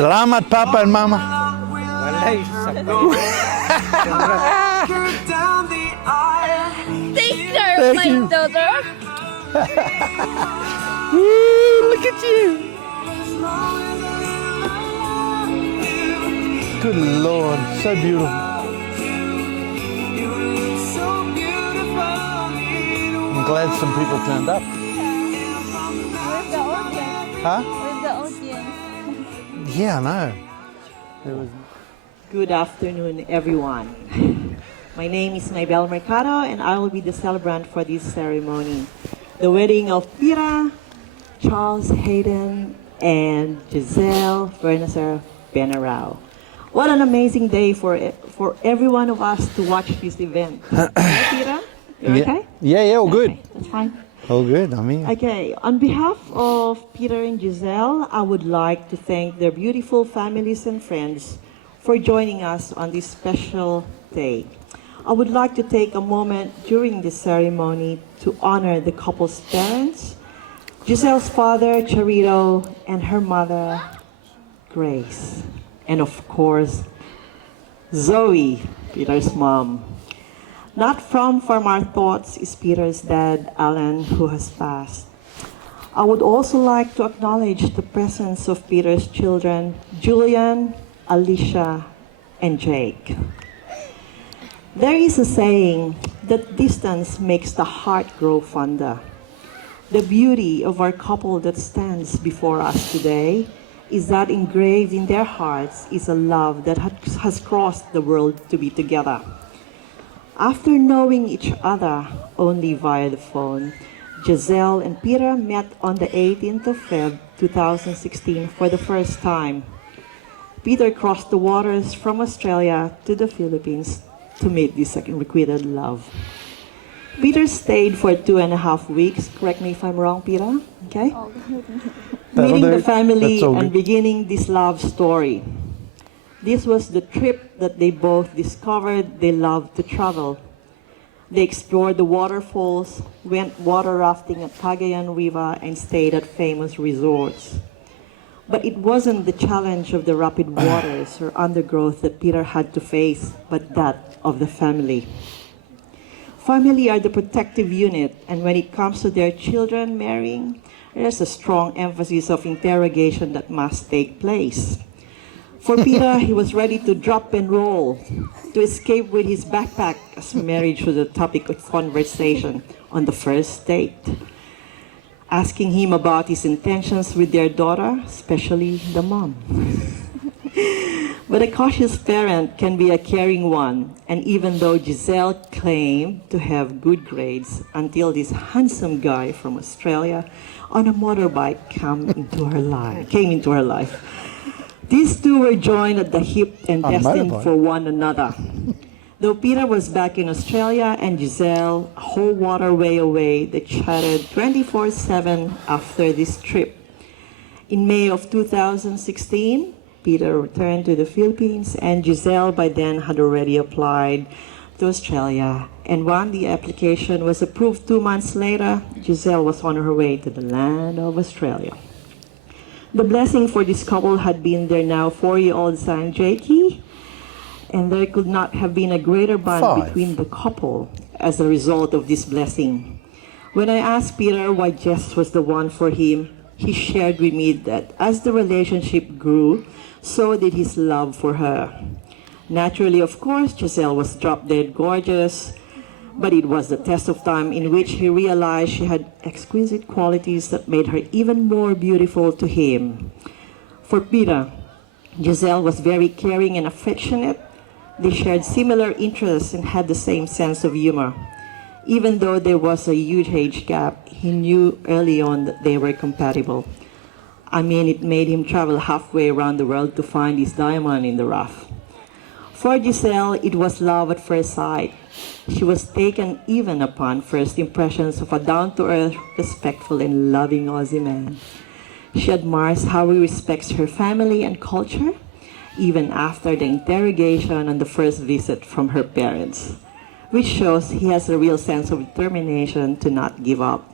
Salamat, Papa and Mama. Walay, sakto. Take care of my daughter. Look at you. Good Lord, so beautiful. I'm glad some people turned up. Where's the audience? Huh? Where's the audience? Yeah, I know. There was... Good afternoon, everyone. My name is Maybel Mercado, and I will be the celebrant for this ceremony. The wedding of Pira, Charles Hayden, and Giselle Verneser Benarao. What an amazing day for every one of us to watch this event. Right, Pira? You okay? Yeah, all good. Okay, that's fine. All good, I mean. Okay, on behalf of Peter and Giselle, I would like to thank their beautiful families and friends for joining us on this special day. I would like to take a moment during this ceremony to honor the couple's parents, Giselle's father, Charito, and her mother, Grace. And of course, Zoe, Peter's mom. Not from our thoughts is Peter's dad, Alan, who has passed. I would also like to acknowledge the presence of Peter's children, Julian, Alicia, and Jake. There is a saying that distance makes the heart grow fonder. The beauty of our couple that stands before us today is that engraved in their hearts is a love that has crossed the world to be together. After knowing each other only via the phone, Giselle and Peter met on the 18th of Feb 2016 for the first time. Peter crossed the waters from Australia to the Philippines to meet this unrequited love. Peter stayed for 2.5 weeks. Correct me if I'm wrong, Peter. Okay? Meeting the family and beginning this love story. This was the trip that they both discovered they loved to travel. They explored the waterfalls, went water rafting at Cagayan River, and stayed at famous resorts. But it wasn't the challenge of the rapid waters or undergrowth that Peter had to face, but that of the family. Family are the protective unit, and when it comes to their children marrying, there's a strong emphasis of interrogation that must take place. For Peter, he was ready to drop and roll, to escape with his backpack, as marriage was a topic of conversation on the first date. Asking him about his intentions with their daughter, especially the mom. But a cautious parent can be a caring one, and even though Giselle claimed to have good grades until this handsome guy from Australia on a motorbike came into her life. These two were joined at the hip and destined for one another. Though Peter was back in Australia and Giselle a whole waterway away, they chatted 24/7 after this trip. In May of 2016, Peter returned to the Philippines, and Giselle by then had already applied to Australia. And when the application was approved 2 months later, Giselle was on her way to the land of Australia. The blessing for this couple had been their now 4-year-old son, Jakey, and there could not have been a greater bond between the couple as a result of this blessing. When I asked Peter why Jezz was the one for him, he shared with me that as the relationship grew, so did his love for her. Naturally, of course, Giselle was drop-dead gorgeous, but it was the test of time in which he realized she had exquisite qualities that made her even more beautiful to him. For Peter, Giselle was very caring and affectionate. They shared similar interests and had the same sense of humor. Even though there was a huge age gap, he knew early on that they were compatible. I mean, it made him travel halfway around the world to find his diamond in the rough. For Giselle, it was love at first sight. She was taken even upon first impressions of a down-to-earth, respectful, and loving Aussie man. She admires how he respects her family and culture, even after the interrogation on the first visit from her parents, which shows he has a real sense of determination to not give up.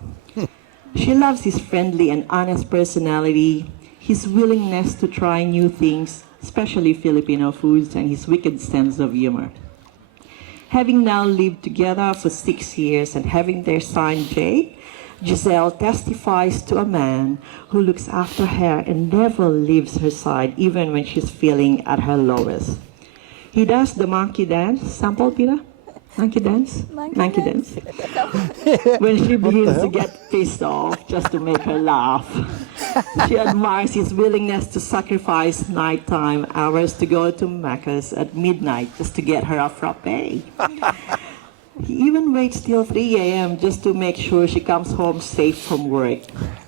She loves his friendly and honest personality. his willingness to try new things, especially Filipino foods, and his wicked sense of humor. Having now lived together for 6 years and having their son Jay, Giselle testifies to a man who looks after her and never leaves her side even when she's feeling at her lowest. He does the monkey dance. Sample, Peter? Monkey dance? Monkey dance. When she begins to get pissed off just to make her laugh. She admires his willingness to sacrifice nighttime hours to go to Macca's at midnight just to get her a frappe. He even waits till 3 a.m. just to make sure she comes home safe from work.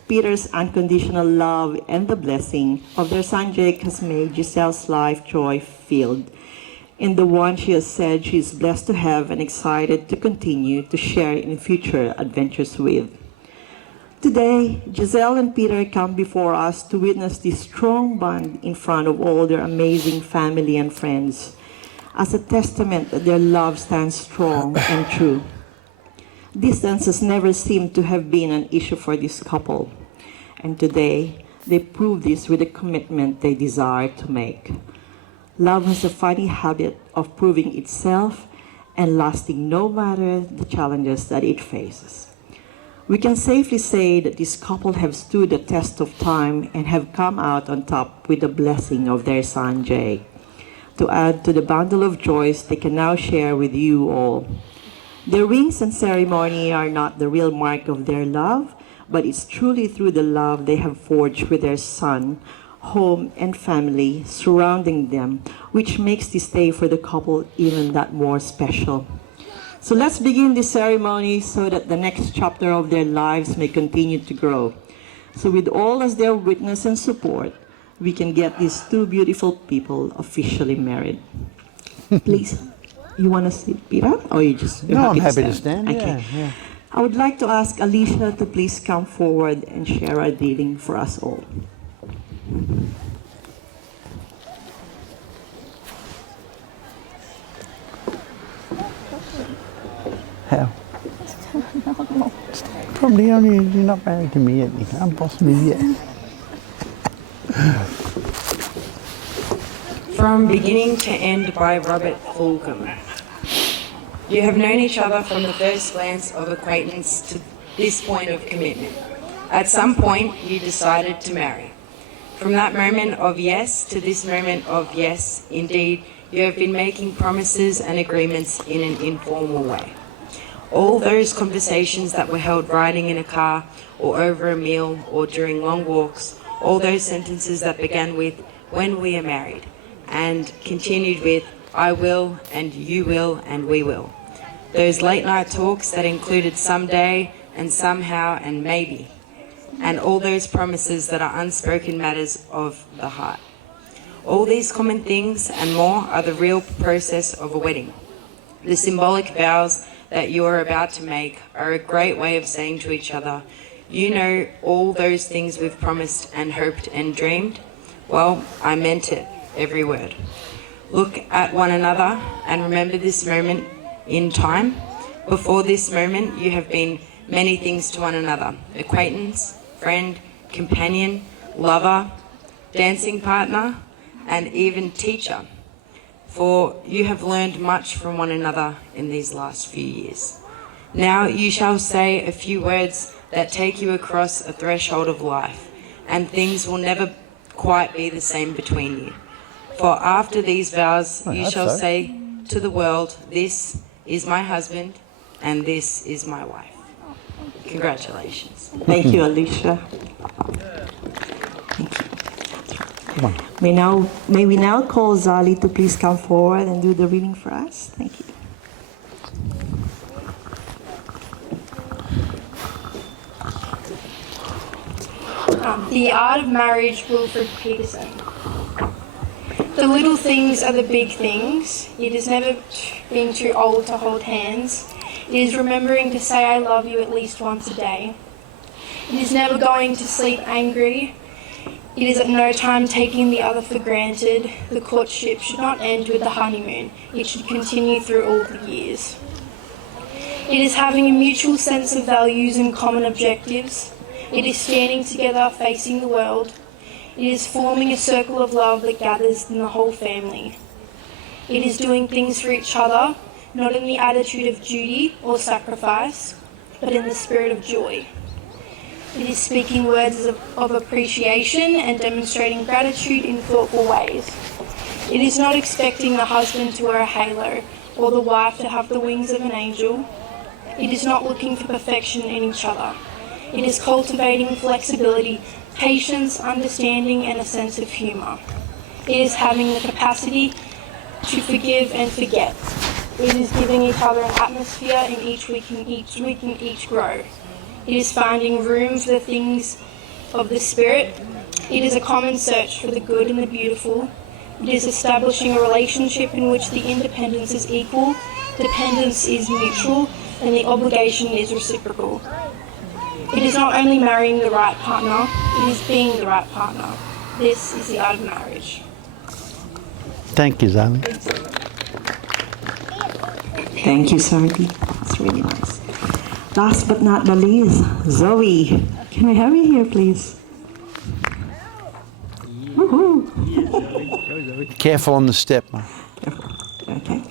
Peter's unconditional love and the blessing of their son Jake has made Giselle's life joy-filled, and the one she has said she is blessed to have and excited to continue to share in future adventures with. Today, Giselle and Peter come before us to witness this strong bond in front of all their amazing family and friends, as a testament that their love stands strong and true. Distance has never seemed to have been an issue for this couple, and today they prove this with the commitment they desire to make. Love has a funny habit of proving itself and lasting no matter the challenges that it faces. We can safely say that this couple have stood the test of time and have come out on top with the blessing of their son Jay, to add to the bundle of joys they can now share with you all. Their rings and ceremony are not the real mark of their love, but it's truly through the love they have forged with their son, home, and family surrounding them, which makes this day for the couple even that more special. So let's begin this ceremony so that the next chapter of their lives may continue to grow. So with all as their witness and support, we can get these two beautiful people officially married. Please, you want to sit, Peter? Or you just... No, I'm happy to stand. Okay. Yeah. I would like to ask Alicia to please come forward and share our reading for us all. How? Probably only you're not married to me yet. You can't boss me yet. From Beginning to End by Robert Fulgham. You have known each other from the first glance of acquaintance to this point of commitment. At some point, you decided to marry. From that moment of yes to this moment of yes, indeed, you have been making promises and agreements in an informal way. All those conversations that were held riding in a car or over a meal or during long walks, all those sentences that began with, "when we are married," and continued with, "I will," and "you will," and "we will." Those late night talks that included someday and somehow and maybe, and all those promises that are unspoken matters of the heart. All these common things and more are the real process of a wedding. The symbolic vows that you are about to make are a great way of saying to each other, you know all those things we've promised and hoped and dreamed? Well, I meant it, every word. Look at one another and remember this moment in time. Before this moment, you have been many things to one another: acquaintance, friend, companion, lover, dancing partner, and even teacher. For you have learned much from one another in these last few years. Now you shall say a few words that take you across a threshold of life, and things will never quite be the same between you. For after these vows, you shall say to the world, "This is my husband, and this is my wife." Congratulations. Thank you, Alicia. Thank you. Come on. May we now call Zali to please come forward and do the reading for us. Thank you. The Art of Marriage, Wilfred Peterson. The little things are the big things. It is never being too old to hold hands. It is remembering to say I love you at least once a day. It is never going to sleep angry. It is at no time taking the other for granted. The courtship should not end with the honeymoon. It should continue through all the years. It is having a mutual sense of values and common objectives. It is standing together facing the world. It is forming a circle of love that gathers in the whole family. It is doing things for each other, not in the attitude of duty or sacrifice, but in the spirit of joy. It is speaking words of appreciation and demonstrating gratitude in thoughtful ways. It is not expecting the husband to wear a halo or the wife to have the wings of an angel. It is not looking for perfection in each other. It is cultivating flexibility, patience, understanding, and a sense of humour. It is having the capacity to forgive and forget. It is giving each other an atmosphere in each we can each grow. It is finding room for the things of the spirit. It is a common search for the good and the beautiful. It is establishing a relationship in which the independence is equal, dependence is mutual, and the obligation is reciprocal. It is not only marrying the right partner, it is being the right partner. This is the art of marriage. Thank you, Zoe. Thank you, Sardi. That's really nice. Last but not the least, Zoe. Can I have you here, please? Woohoo! Careful on the step, Ma. Okay.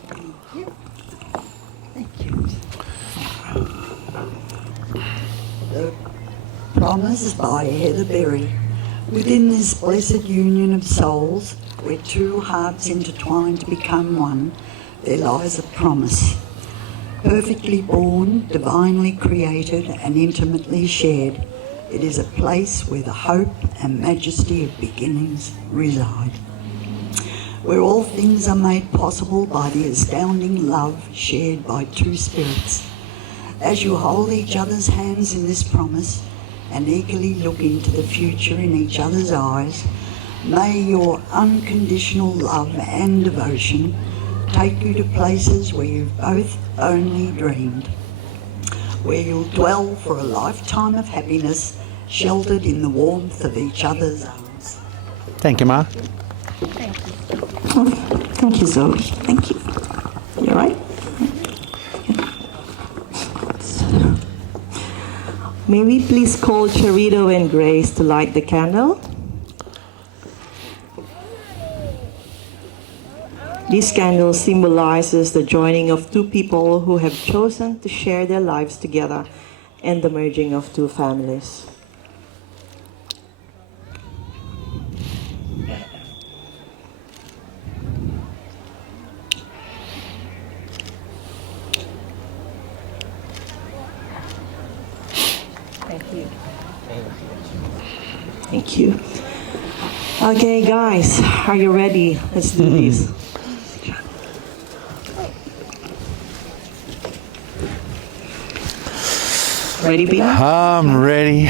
Promise by Heather Berry. Within this blessed union of souls, where two hearts intertwine to become one, there lies a promise. Perfectly born, divinely created, and intimately shared, it is a place where the hope and majesty of beginnings reside. Where all things are made possible by the astounding love shared by two spirits. As you hold each other's hands in this promise and eagerly look into the future in each other's eyes, may your unconditional love and devotion take you to places where you've both only dreamed, where you'll dwell for a lifetime of happiness, sheltered in the warmth of each other's arms. Thank you, Ma. Thank you, Zoe. Thank you. You all right? May we please call Charito and Grace to light the candle? This candle symbolizes the joining of two people who have chosen to share their lives together and the merging of two families. Thank you. Okay, guys, are you ready? Let's do this. Ready, Peter? I'm ready.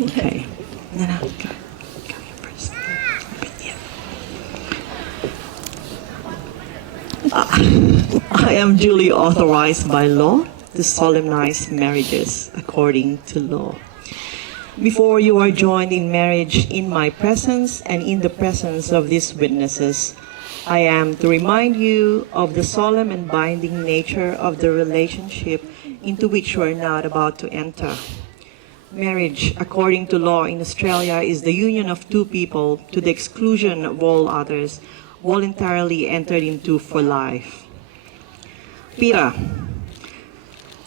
Okay. No. Go here first. I am duly authorized by law to solemnize marriages according to law. Before you are joined in marriage in my presence and in the presence of these witnesses, I am to remind you of the solemn and binding nature of the relationship into which you are not about to enter. Marriage, according to law in Australia, is the union of two people to the exclusion of all others, voluntarily entered into for life. Peter,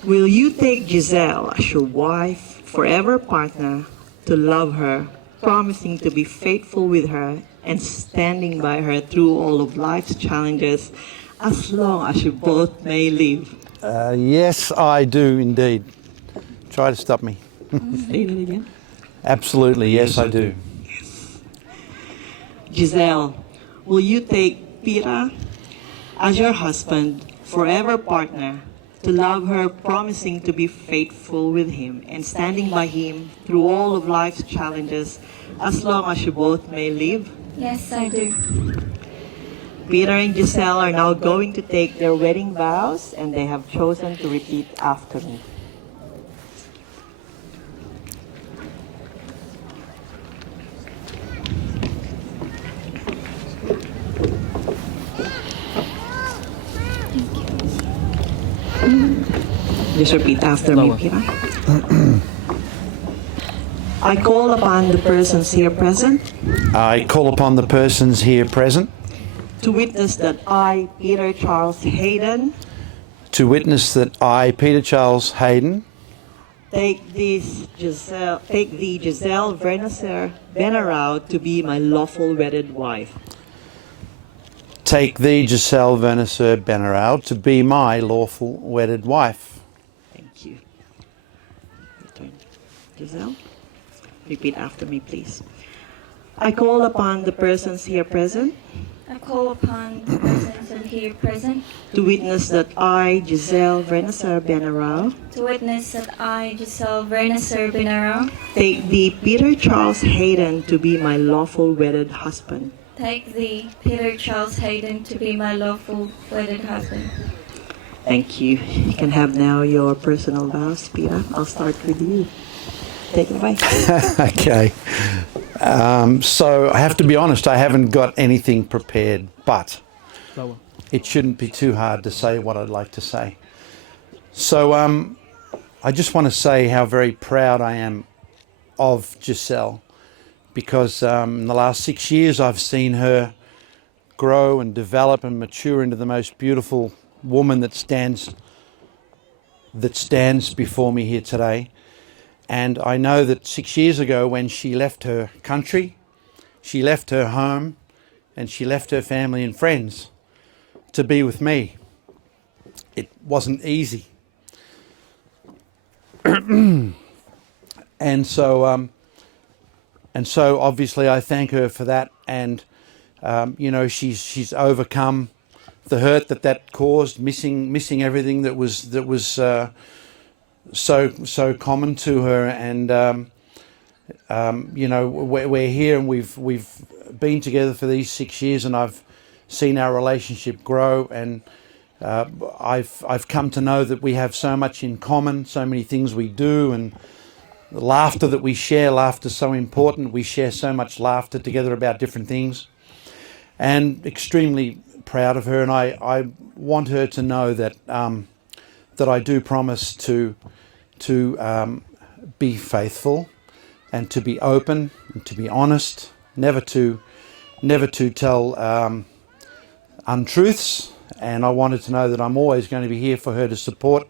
will you take Giselle as your wife, forever partner, to love her, promising to be faithful with her and standing by her through all of life's challenges as long as you both may live? Yes, I do indeed. Try to stop me. Say it again. Absolutely, yes, I do. Giselle, will you take Peter as your husband, forever partner, to love her, promising to be faithful with him and standing by him through all of life's challenges as long as you both may live? Yes, I do. Peter and Giselle are now going to take their wedding vows, and they have chosen to repeat after me. Just repeat after me, Peter. I call upon the persons here present I call upon the persons here present to witness that I, Peter Charles Hayden, to witness that I, Peter Charles Hayden, take the Giselle Vernacer Benarau to be my lawful wedded wife. take thee, Giselle Vernacer Benarau, to be my lawful wedded wife. Thank you. Return. Giselle, repeat after me, please. I call upon the persons here present I call upon the persons here present to witness that I, Giselle Vernacer Benarau, to witness that I, Giselle Vernacer Benarau, take thee, Peter Charles Hayden, to be my lawful wedded husband. take thee, Peter Charles Hayden, to be my lawful wedded husband. Thank you. You can have now your personal vows, Peter. I'll start with you. Take it away. Okay. So I have to be honest, I haven't got anything prepared, but it shouldn't be too hard to say what I'd like to say. So I just want to say how very proud I am of Giselle, because in the last 6 years I've seen her grow and develop and mature into the most beautiful woman that stands before me here today. And I know that 6 years ago, when she left her country, she left her home, and she left her family and friends to be with me, it wasn't easy. And so obviously I thank her for that. And you know, she's overcome the hurt that caused, missing everything that was so common to her. And you know, we're here, and we've been together for these 6 years, and I've seen our relationship grow, and I've come to know that we have so much in common, so many things we do, and the laughter that we share. Laughter is so important. We share so much laughter together about different things, and extremely proud of her. And I want her to know that that I do promise to be faithful, and to be open, and to be honest, never to tell untruths. And I wanted to know that I'm always going to be here for her, to support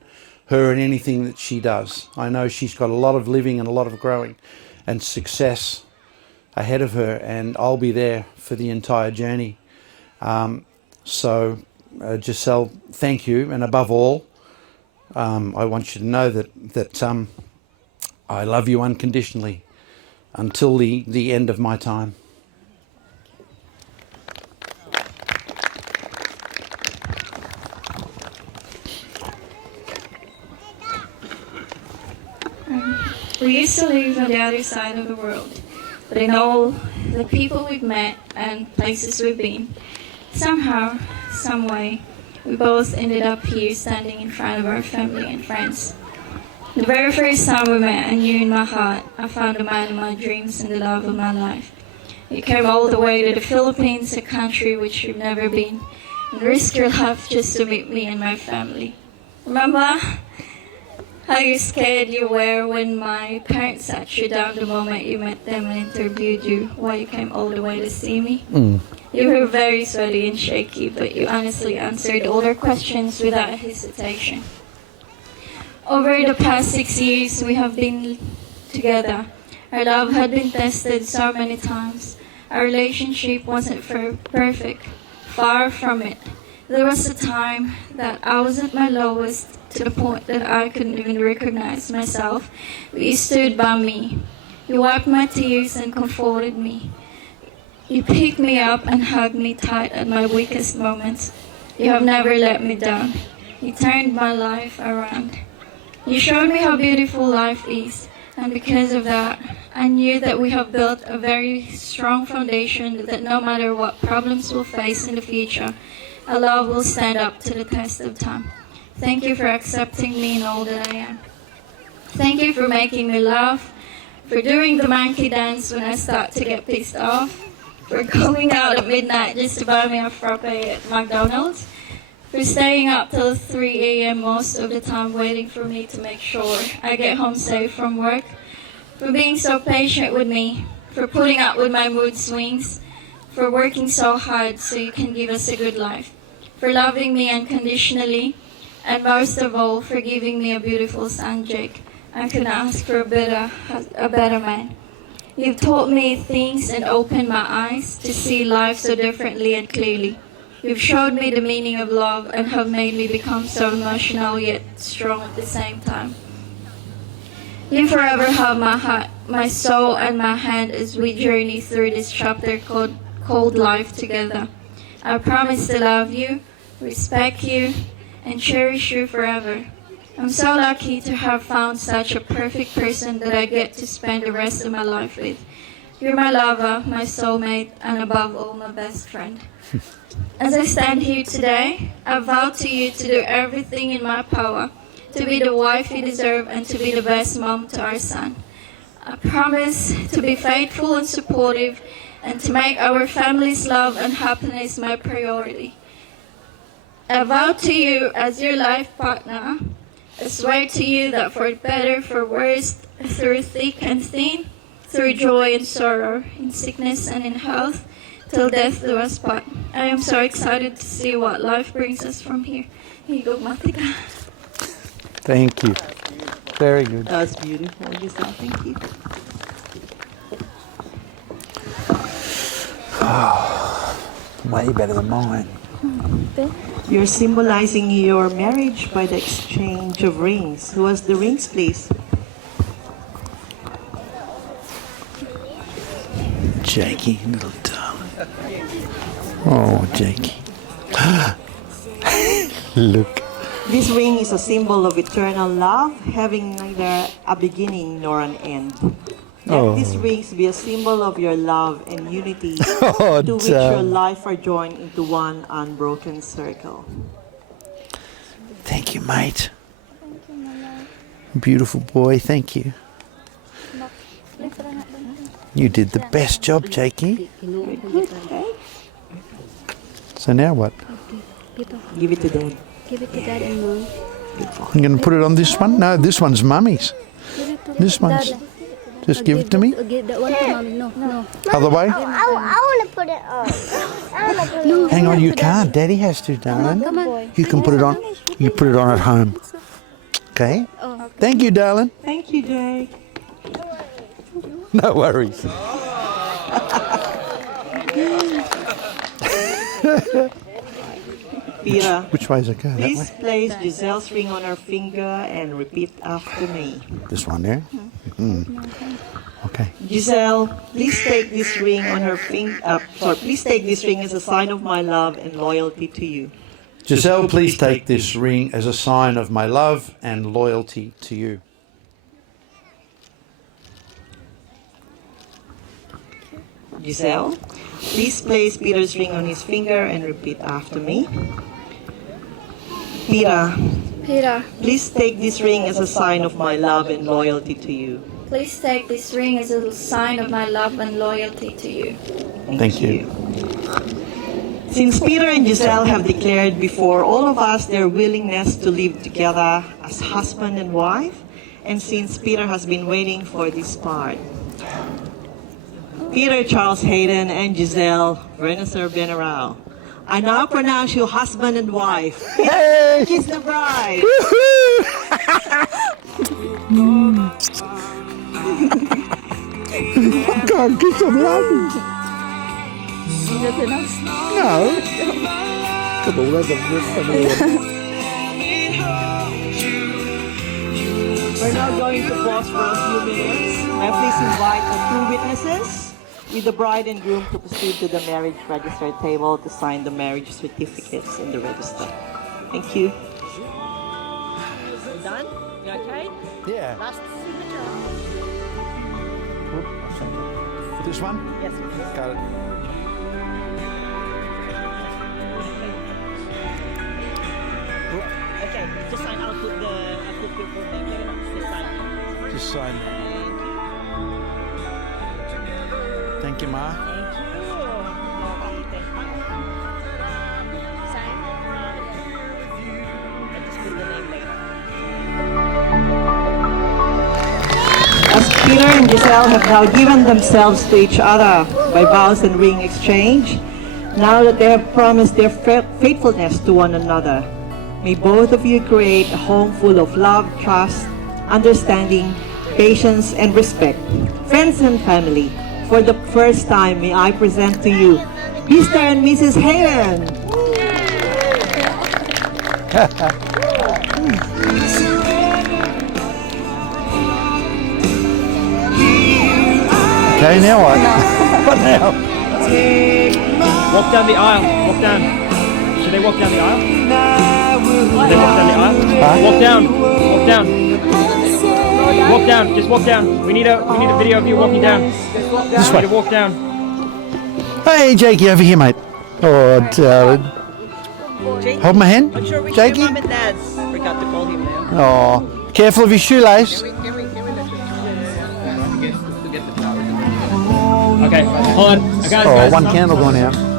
her in anything that she does. I know she's got a lot of living and a lot of growing and success ahead of her, and I'll be there for the entire journey. So Giselle, thank you. And above all, I want you to know that I love you unconditionally until the end of my time. We used to live on the other side of the world, but in all the people we've met and places we've been, somehow, some way, we both ended up here standing in front of our family and friends. The very first time we met, I knew in my heart I found the man of my dreams and the love of my life. You came all the way to the Philippines, a country which you've never been, and risked your life just to meet me and my family. Remember how scared you were when my parents sat you down the moment you met them and interviewed you while you came all the way to see me? You were very sweaty and shaky, but you honestly answered all their questions without hesitation. Over the past 6 years we have been together. Our love had been tested so many times. Our relationship wasn't perfect. Far from it. There was a time that I was at my lowest, to the point that I couldn't even recognize myself. But you stood by me. You wiped my tears and comforted me. You picked me up and hugged me tight at my weakest moments. You have never let me down. You turned my life around. You showed me how beautiful life is, and because of that, I knew that we have built a very strong foundation, that no matter what problems we'll face in the future, our love will stand up to the test of time. Thank you for accepting me in all that I am. Thank you for making me laugh, for doing the monkey dance when I start to get pissed off, for going out at midnight just to buy me a frappe at McDonald's, for staying up till 3 a.m. most of the time waiting for me to make sure I get home safe from work, for being so patient with me, for putting up with my mood swings, for working so hard so you can give us a good life, for loving me unconditionally, and most of all, for giving me a beautiful son, Jake. I couldn't ask for a better man. You've taught me things and opened my eyes to see life so differently and clearly. You've showed me the meaning of love and have made me become so emotional yet strong at the same time. You forever have my heart, my soul, and my hand as we journey through this chapter called life together. I promise to love you, respect you, and cherish you forever. I'm so lucky to have found such a perfect person that I get to spend the rest of my life with. You're my lover, my soulmate, and above all, my best friend. As I stand here today, I vow to you to do everything in my power, to be the wife you deserve and to be the best mom to our son. I promise to be faithful and supportive and to make our family's love and happiness my priority. I vow to you as your life partner, I swear to you that for better, for worse, through thick and thin, through joy and sorrow, in sickness and in health, till death do us part. I am so excited to see what life brings us from here. Here you go, Matika. Thank you. Very good. That was beautiful, Giselle. Thank you. Way better than mine. You're symbolizing your marriage by the exchange of rings. Who has the rings, please? Jakey, little darling. Oh, Jakey. Look. This ring is a symbol of eternal love, having neither a beginning nor an end. Let these rings be a symbol of your love and unity, to which your life are joined into one unbroken circle. Thank you, mate. Beautiful boy, thank you. You did the best job, Jakey. So now what? Give it to Dad. Give it to Dad and Mom. I'm going to put it on this one? No, this one's Mummy's. This one's... Just give it to me? Give that one to Mommy. No, no. Other way? I want to put it on. Hang on, you can't. Daddy has to, darling. Come on. You can put it on. You put it on at home. Okay? Thank you, darling. Thank you, Jake. No worries. Pira, Which way is it go? That please way? place Giselle's ring on her finger and repeat after me. This one there? Okay. Giselle, please take this ring on her finger. Please take this ring as a sign of my love and loyalty to you. Giselle, please take this ring as a sign of my love and loyalty to you. Giselle, please place Peter's ring on his finger and repeat after me. Peter, please take this ring as a sign of my love and loyalty to you. Please take this ring as a sign of my love and loyalty to you. Thank you. Since Peter and Giselle have declared before all of us their willingness to live together as husband and wife, and since Peter has been waiting for this part, Peter Charles Hayden and Giselle Renacer Benarao, I now pronounce you husband and wife. Hey! Kiss the bride. God, keep on laughing. No. Come on, that's a We're now going to pause for a few minutes. May I please invite the two witnesses with the bride and groom to proceed to the marriage register table to sign the marriage certificates in the register. Thank you. Done? You okay? Yeah. Last signature. This one? Yes. Got it. Okay, just sign. I'll put your full name there. Just sign. Just sign. Thank you, Ma. Thank you. Sign. I just put the name later. Peter and Giselle have now given themselves to each other by vows and ring exchange. Now that they have promised their faithfulness to one another, may both of you create a home full of love, trust, understanding, patience, and respect. Friends and family, for the first time, may I present to you Mr. and Mrs. Halen. Okay, now what? What now? Walk down the aisle. Walk down. Should they walk down the aisle? Should they walk down the aisle? Huh? Walk down. Walk down. Walk down. Just walk down. We need a video of you walking down. This We way. need to walk down. Hey, Jakey, over here, mate. Oh, darling. Hold my hand, Jakey. and Dad's. Forgot to call him now. Oh, careful of your shoelace. Okay, hold on. Guys, Oh, guys, one stop. candle going out.